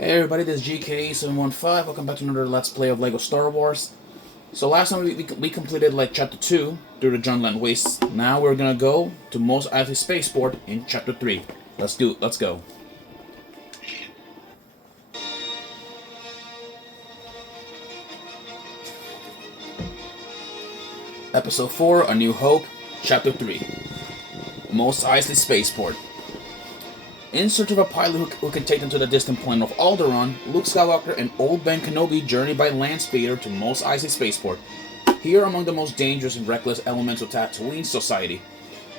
Hey everybody, this is GK715. Welcome back to another Let's Play of LEGO Star Wars. So last time we completed like Chapter 2 through the John Land Wastes. Now we're gonna go to Mos Eisley Spaceport in Chapter 3. Let's go. Episode 4, A New Hope, Chapter 3. Mos Eisley Spaceport. In search of a pilot who can take them to the distant planet of Alderaan, Luke Skywalker and Old Ben Kenobi journey by land speeder to Mos Eisley Spaceport. Here, among the most dangerous and reckless elements of Tatooine society,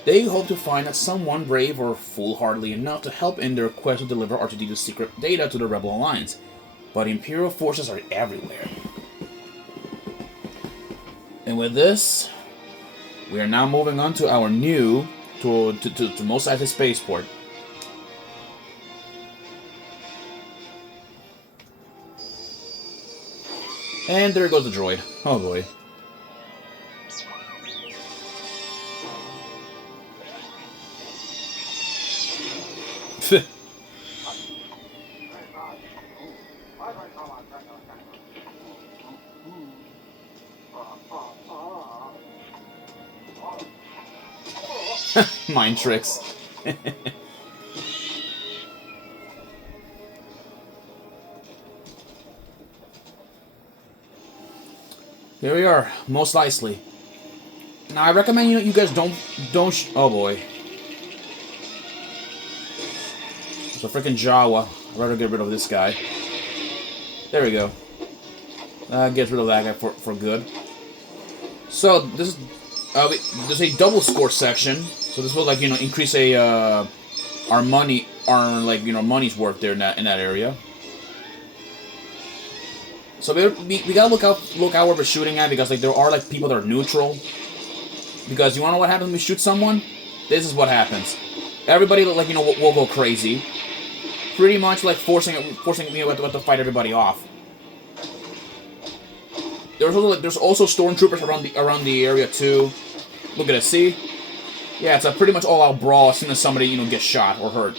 they hope to find that someone brave or foolhardy enough to help in their quest to deliver R2-D2's secret data to the Rebel Alliance. But Imperial forces are everywhere. And with this, we are now moving on to our new to Mos Eisley Spaceport. And there goes the droid. Oh boy. Mind tricks. Here we are, Mos Eisley. Now I recommend you guys don't oh boy. It's a freaking Jawa. I'd rather get rid of this guy. There we go. Gets rid of that guy for good. So this is there's a double score section. So this will increase our money's worth there in that area. So we gotta look out where we're shooting at, because there are people that are neutral. Because you wanna know what happens when we shoot someone? This is what happens. Everybody will go crazy. Pretty much forcing me to fight everybody off. There's also stormtroopers around the area too. Look at it, see? Yeah, it's a pretty much all out brawl as soon as somebody gets shot or hurt.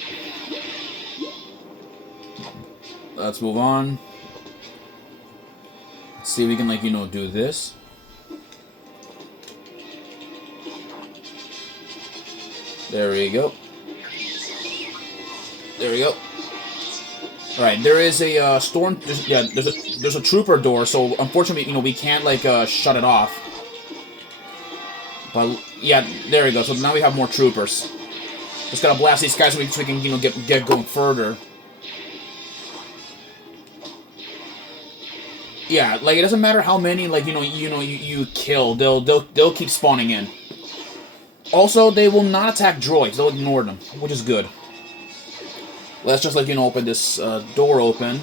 Let's move on. See if we can, do this. There we go. There we go. Alright, there is a, there's a trooper door, so unfortunately, we can't, shut it off. But, yeah, there we go, so now we have more troopers. Just gotta blast these guys so we can, get going further. Yeah, it doesn't matter how many you kill, they'll keep spawning in. Also, they will not attack droids; they'll ignore them, which is good. Let's just open this door open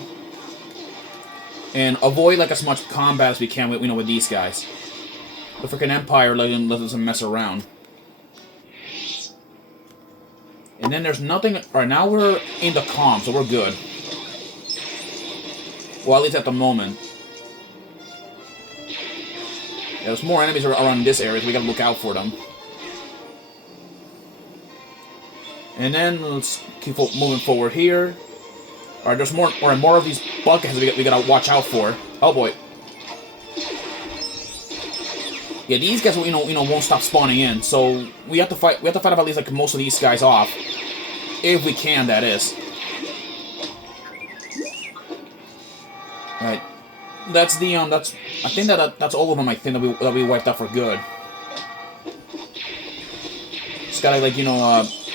and avoid as much combat as we can with these guys. The freaking Empire doesn't mess around. And then there's nothing. All right, now we're in the comm, so we're good. Well, at least at the moment. Yeah, there's more enemies around this area, so we gotta look out for them. And then let's keep moving forward here. Alright, there's more of these buckets we gotta watch out for. Oh boy. Yeah, these guys won't stop spawning in, so we have to fight off at least most of these guys off. If we can, that is. Alright. That's the I think that's all of them. I think that we wiped out for good. Just gotta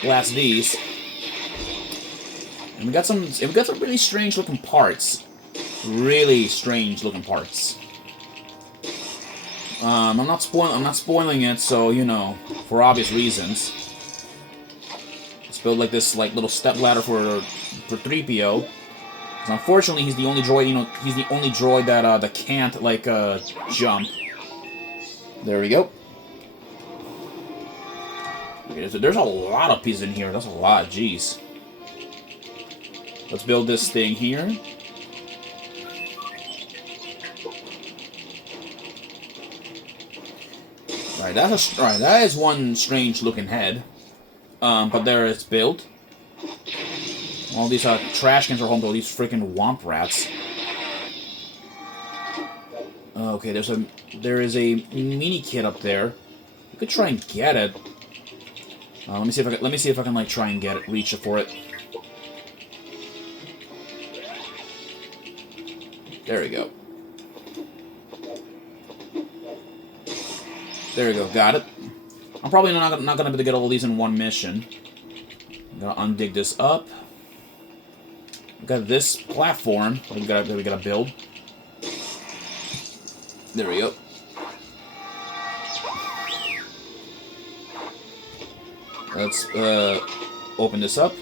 blast these. And we got some really strange looking parts. Really strange looking parts. I'm not spoiling it, so for obvious reasons. Let's build this little step ladder for 3PO. Unfortunately, he's the only droid. He's the only droid that can't jump. There we go. Okay, so there's a lot of pieces in here. That's a lot. Jeez. Let's build this thing here. All right, that is one strange looking head. But there it's built. All these trash cans are home to all these freaking womp rats. Okay, there is a mini kit up there. You could try and get it. Let me see if I can like try and get it, reach for it. There we go. There we go, got it. I'm probably not gonna be able to get all these in one mission. I'm gonna undig this up. We got this platform that we gotta build. There we go. Let's open this up.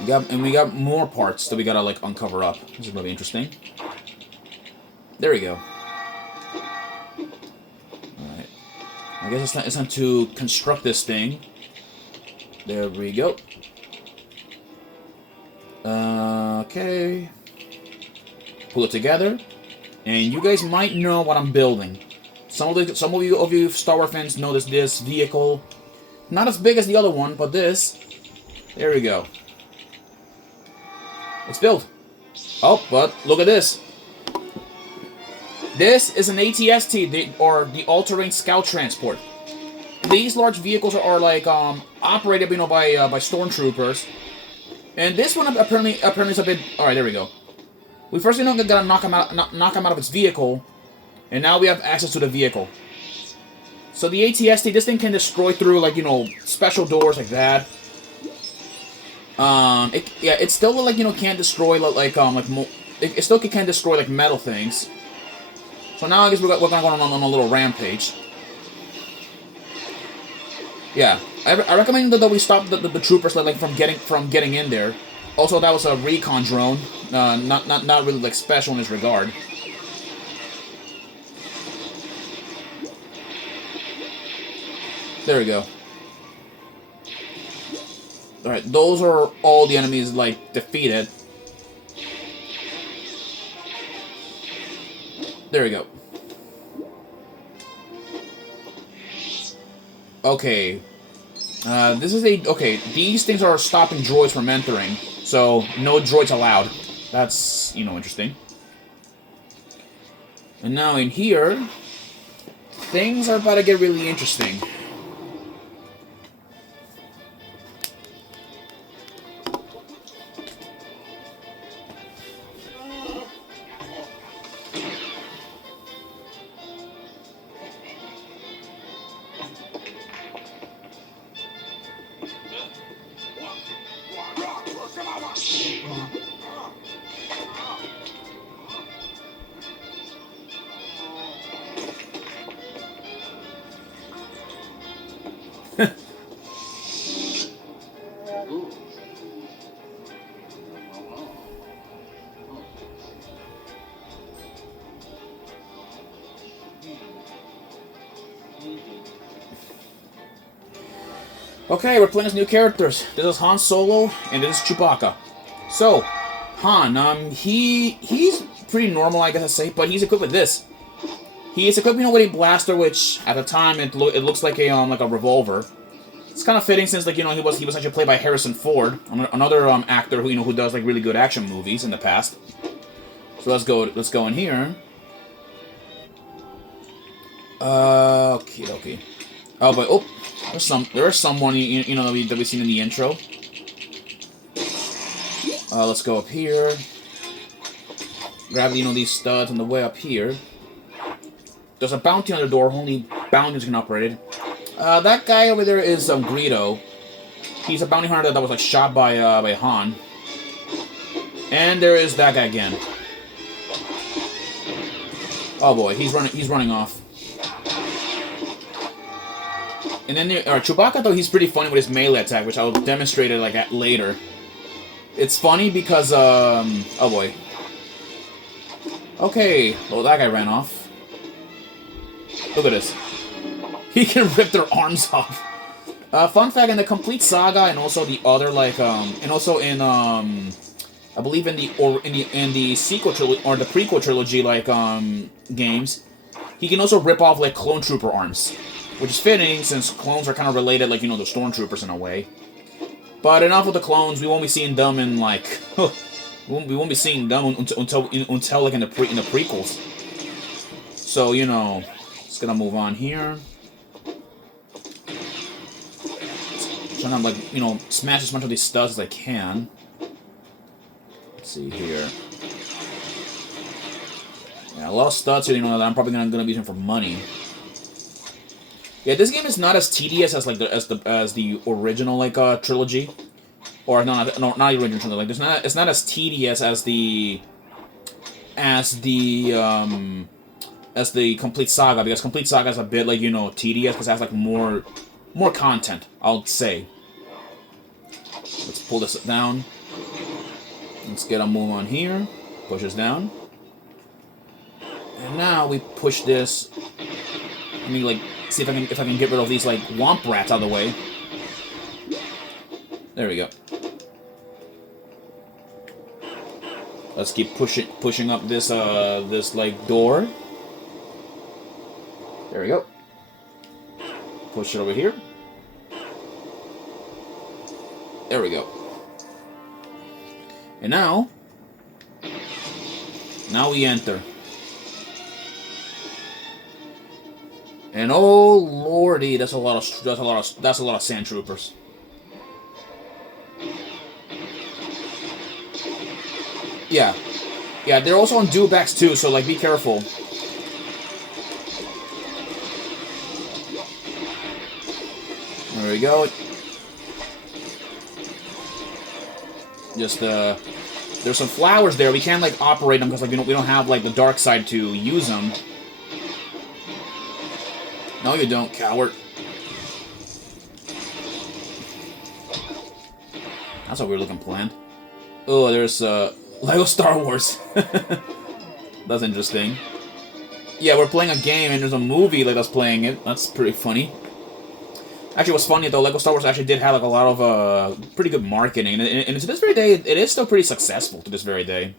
We got more parts that we gotta like uncover up. This is really interesting. There we go. Alright. I guess it's time to construct this thing. There we go. Okay. Pull it together. And you guys might know what I'm building. Some of you Star Wars fans know this vehicle. Not as big as the other one, but this. There we go. It's built. Oh, but look at this. This is an ATST, or the All-Terrain Scout Transport. These large vehicles are like operated, by stormtroopers. And this one apparently is a bit. All right, there we go. We first gotta knock him out of its vehicle, and now we have access to the vehicle. So the ATST, this thing can destroy through like special doors like that. It still like can't destroy it still can destroy like metal things. So now I guess we're gonna go on a little rampage. Yeah, I recommend that we stop the troopers like from getting in there. Also, that was a recon drone, not really like special in this regard. There we go. Alright, those are all the enemies, like, defeated. There we go. Okay. Okay, these things are stopping droids from entering. So, no droids allowed. That's, interesting. And now in here, things are about to get really interesting. Okay, we're playing as new characters. This is Han Solo, and this is Chewbacca. So, Han, he's pretty normal, I guess I'd say, but he's equipped with this. He's equipped, with a blaster, which at the time it looks like a revolver. It's kind of fitting since he was actually played by Harrison Ford, another actor who does like really good action movies in the past. So let's go in here. Okay. Oh, but there's someone that we've seen in the intro. Let's go up here. Grab these studs on the way up here. There's a bounty on the door. Only bounties can operate it. That guy over there is Greedo. He's a bounty hunter that was like shot by Han. And there is that guy again. Oh boy, he's running off. And then Chewbacca, though, he's pretty funny with his melee attack, which I'll demonstrate it later. It's funny because oh boy. Okay, well that guy ran off. Look at this. He can rip their arms off. Fun fact: in the Complete Saga, and also the other and also in I believe in the sequel trilogy or the prequel trilogy games, he can also rip off clone trooper arms, which is fitting since clones are kind of related the stormtroopers in a way. But enough with the clones. We won't be seeing them in like we won't be seeing them until like in the prequels. So you know, just gonna move on here. Trying to like smash as much of these studs as I can. Let's see here. Yeah, a lot of studs here. That I'm probably gonna be using for money. Yeah, this game is not as tedious as like the original like trilogy, or not the original trilogy. Like it's not as tedious as the complete saga, because complete saga is a bit like tedious because it has like more content, I'll say. Let's pull this down. Let's get a move on here. Push this down, and now we push this. Let me like see if I can get rid of these like womp rats out of the way. There we go. Let's keep pushing up this this like door. There we go. Push it over here. There we go. And now we enter. And oh lordy, that's a lot of sand troopers. Yeah, they're also on dewbacks too, so like be careful. There we go. Just there's some flowers there. We can't like operate them because like we don't have like the dark side to use them. No, you don't, coward. That's a weird looking plant. Oh, there's Lego Star Wars. That's interesting. Yeah, we're playing a game and there's a movie like us playing it. That's pretty funny. Actually, what's funny though, Lego Star Wars actually did have like a lot of pretty good marketing, and to this very day, it is still pretty successful to this very day.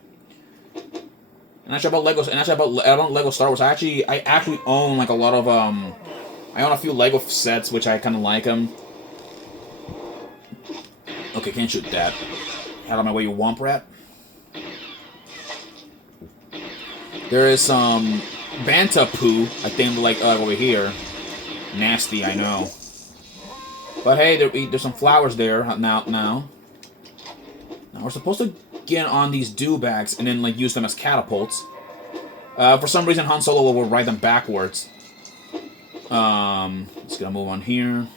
And actually about Lego Star Wars, I actually own like a lot of I own a few Lego sets which I kind of like them. Okay, can't shoot that. Out of my way, you womp rat. There is some Banta poo, I think, like over here. Nasty, I know. But hey, there's some flowers there now. Now we're supposed to get on these dewbacks and then like use them as catapults. For some reason, Han Solo will ride them backwards. Let's get a move on here.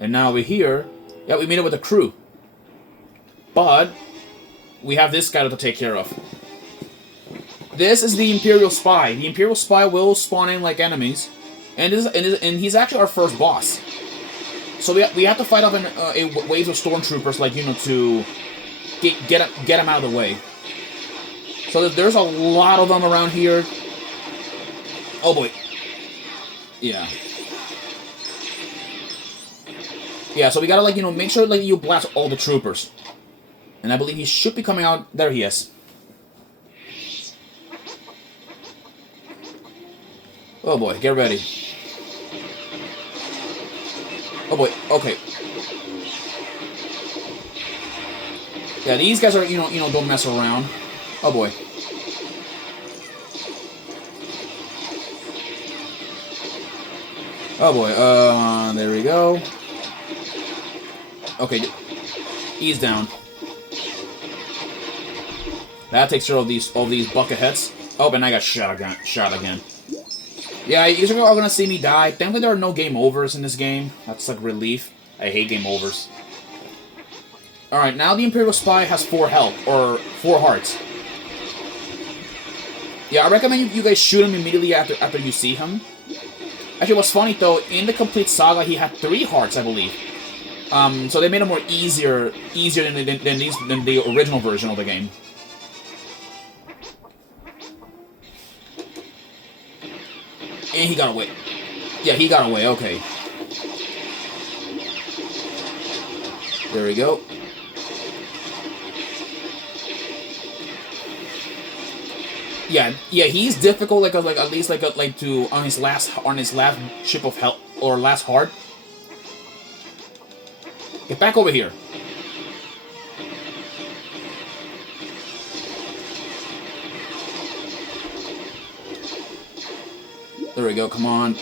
And now over here, yeah, we meet up with the crew. But we have this guy to take care of. This is the Imperial Spy. The Imperial Spy will spawn in like enemies. And he's actually our first boss. So we have to fight off a waves of stormtroopers, like to get him out of the way. So there's a lot of them around here. Oh boy. Yeah. Yeah. So we gotta like make sure like you blast all the troopers. And I believe he should be coming out. There he is. Oh boy, get ready. Oh boy, okay. Yeah, these guys are, don't mess around. Oh boy. Oh boy, there we go. Okay, he's down. That takes care of these bucketheads. Oh, and I got shot again. Yeah, you guys are gonna see me die. Thankfully, there are no game overs in this game. That's like relief. I hate game overs. Alright, now the Imperial Spy has 4 health, or 4 hearts. Yeah, I recommend you guys shoot him immediately after you see him. Actually, what's funny though, in the complete saga, he had 3 hearts, I believe. So they made it more easier than the original version of the game. And he got away. Yeah, he got away, okay. There we go. Yeah, he's difficult, like at least on his last ship of hell or last heart. Get back over here. There we go, come on.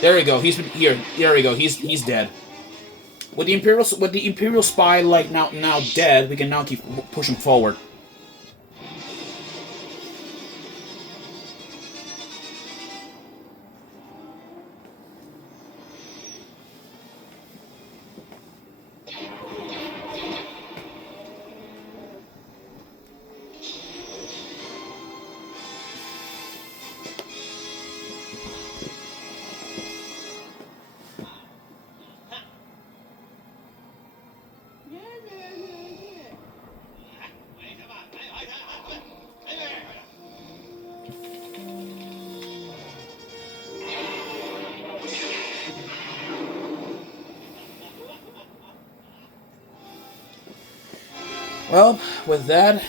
There we go, he's been here. There we go, he's dead. With the Imperial spy like now dead, we can now keep pushing forward. Well, with that,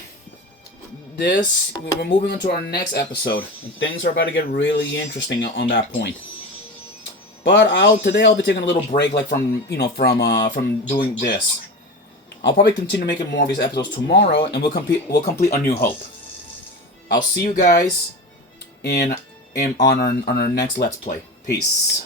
we're moving on to our next episode, and things are about to get really interesting on that point. But today I'll be taking a little break, like from doing this. I'll probably continue making more of these episodes tomorrow, and we'll complete A New Hope. I'll see you guys on our next Let's Play. Peace.